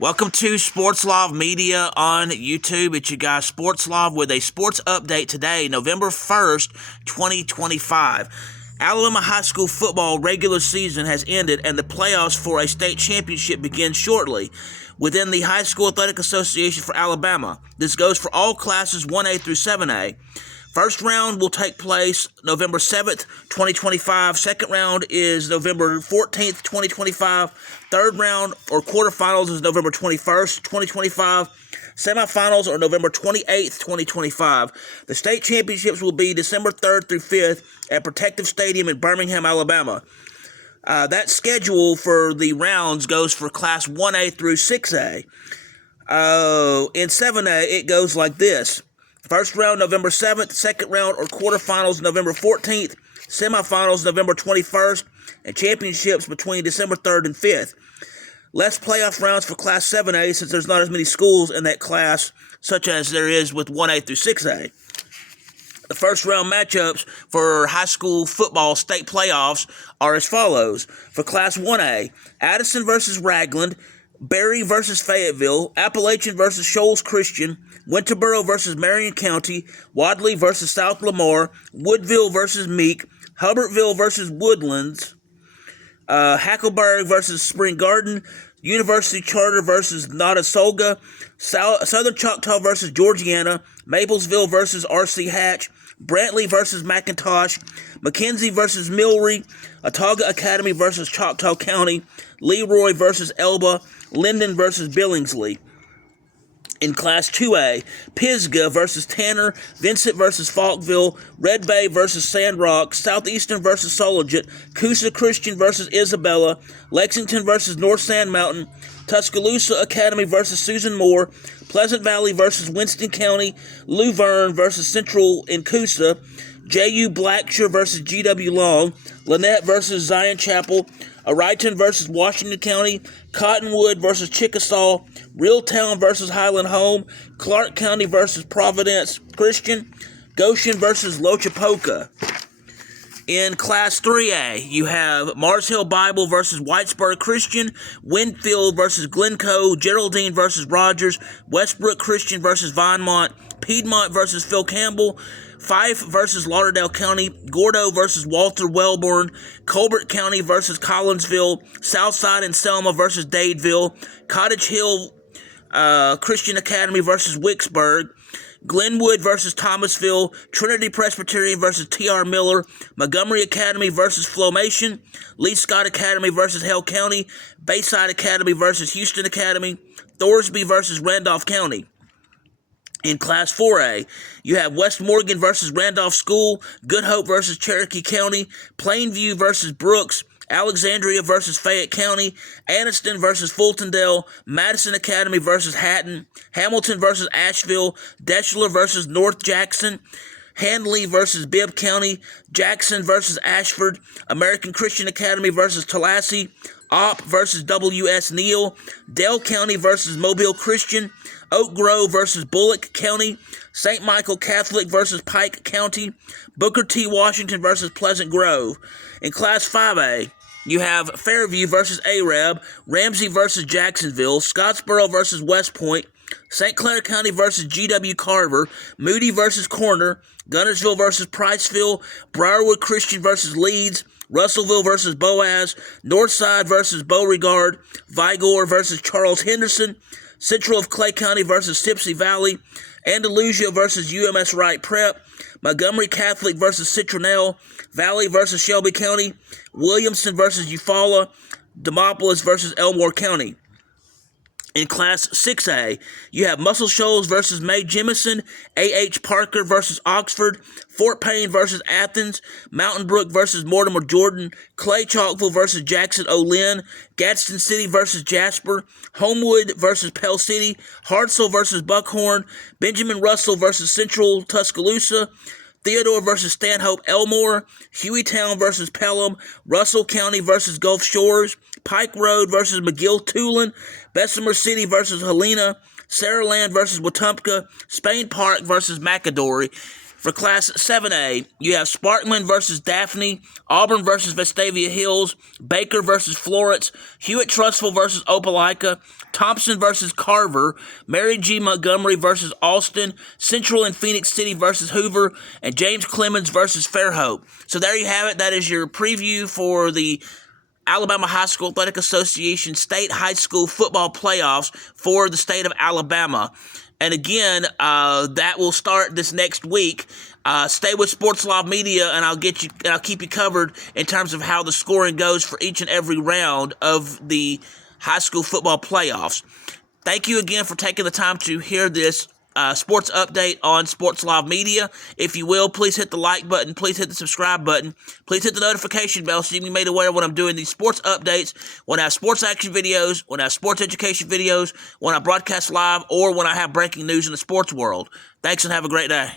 Welcome to Sports Love Media on YouTube. It's your guy Sports Love with a sports update today, November 1st, 2025. Alabama high school football regular season has ended and the playoffs for a state championship begin shortly within the High School Athletic Association for Alabama. This goes for all classes 1A through 7A. First round will take place November 7th, 2025. Second round is November 14th, 2025. Third round or quarterfinals is November 21st, 2025. Semifinals are November 28th, 2025. The state championships will be December 3rd through 5th at Protective Stadium in Birmingham, Alabama. That schedule for the rounds goes for Class 1A through 6A. In 7A, it goes like this. First round, November 7th. Second round or quarterfinals, November 14th. Semifinals, November 21st. And championships between December 3rd and 5th. Less playoff rounds for Class 7A since there's not as many schools in that class, such as there is with 1A through 6A. The first round matchups for high school football state playoffs are as follows. For Class 1A, Addison versus Ragland, Berry versus Fayetteville, Appalachian versus Shoals Christian, Winterboro versus Marion County, Wadley versus South Lamar, Woodville versus Meek, Hubbartville versus Woodlands, Hackleburg versus Spring Garden, University Charter versus Notasulga, Southern Choctaw versus Georgiana, Maplesville versus R.C. Hatch, Brantley versus McIntosh, McKenzie versus Milry, Autauga Academy versus Choctaw County, Leroy versus Elba, Linden versus Billingsley. In Class 2A, Pisgah versus Tanner, Vincent versus Falkville, Red Bay versus Sandrock, Southeastern versus Sologit, Coosa Christian versus Isabella, Lexington versus North Sand Mountain, Tuscaloosa Academy versus Susan Moore, Pleasant Valley versus Winston County, Luverne versus Central in Coosa, J.U. Blackshire versus G.W. Long, Lynette versus Zion Chapel, Ariton versus Washington County, Cottonwood versus Chickasaw, Reeltown versus Highland Home, Clark County versus Providence Christian, Goshen versus Lochapoka. In Class 3A, you have Mars Hill Bible versus Whitesburg Christian, Winfield versus Glencoe, Geraldine versus Rogers, Westbrook Christian versus Vinemont, Piedmont versus Phil Campbell, Fife versus Lauderdale County, Gordo versus Walter Wellborn, Colbert County versus Collinsville, Southside and Selma versus Dadeville, Cottage Hill Christian Academy versus Wicksburg, Glenwood versus Thomasville, Trinity Presbyterian versus T.R. Miller, Montgomery Academy versus Flomation, Lee Scott Academy versus Hale County, Bayside Academy versus Houston Academy, Thorsby versus Randolph County. In Class 4A, you have West Morgan versus Randolph School, Good Hope versus Cherokee County, Plainview versus Brooks, Alexandria versus Fayette County, Anniston versus Fultondale, Madison Academy versus Hatton, Hamilton versus Asheville, Deschler versus North Jackson, Handley versus Bibb County, Jackson versus Ashford, American Christian Academy versus Tallahassee, Opp versus W.S. Neal, Dale County versus Mobile Christian, Oak Grove versus Bullock County, St. Michael Catholic versus Pike County, Booker T. Washington versus Pleasant Grove. In Class 5A, you have Fairview versus Arab, Ramsey versus Jacksonville, Scottsboro versus West Point, St. Clair County versus G.W. Carver, Moody versus Corner, Gunnersville versus Priceville, Briarwood Christian versus Leeds, Russellville versus Boaz, Northside versus Beauregard, Vigor versus Charles Henderson, Central of Clay County versus Tipsy Valley, Andalusia versus UMS Wright Prep, Montgomery Catholic versus Citronelle, Valley versus Shelby County, Williamson versus Eufaula, Demopolis versus Elmore County. In Class 6A, you have Muscle Shoals versus May Jemison, A.H. Parker versus Oxford, Fort Payne versus Athens, Mountain Brook versus Mortimer Jordan, Clay Chalkville versus Jackson O'Lynn, Gadsden City versus Jasper, Homewood versus Pell City, Hartselle versus Buckhorn, Benjamin Russell versus Central Tuscaloosa, Theodore versus Stanhope Elmore, Hueytown versus Pelham, Russell County versus Gulf Shores, Pike Road versus McGill Tulin, Bessemer City versus Helena, Saraland versus Wetumpka, Spain Park versus McAdory. For Class 7A, you have Sparkman versus Daphne, Auburn versus Vestavia Hills, Baker versus Florence, Hewitt-Trussville versus Opelika, Thompson versus Carver, Mary G. Montgomery versus Austin, Central and Phoenix City versus Hoover, and James Clemens versus Fairhope. So there you have it. That is your preview for the Alabama High School Athletic Association State High School Football Playoffs for the state of Alabama. And again, that will start this next week. Stay with Sports Live Media, and I'll keep you covered in terms of how the scoring goes for each and every round of the high school football playoffs. Thank you again for taking the time to hear this sports update on Sports Live Media. If you will, please hit the like button. Please hit the subscribe button. Please hit the notification bell so you can be made aware when I'm doing these sports updates, when I have sports action videos, when I have sports education videos, when I broadcast live, or when I have breaking news in the sports world. Thanks and have a great day.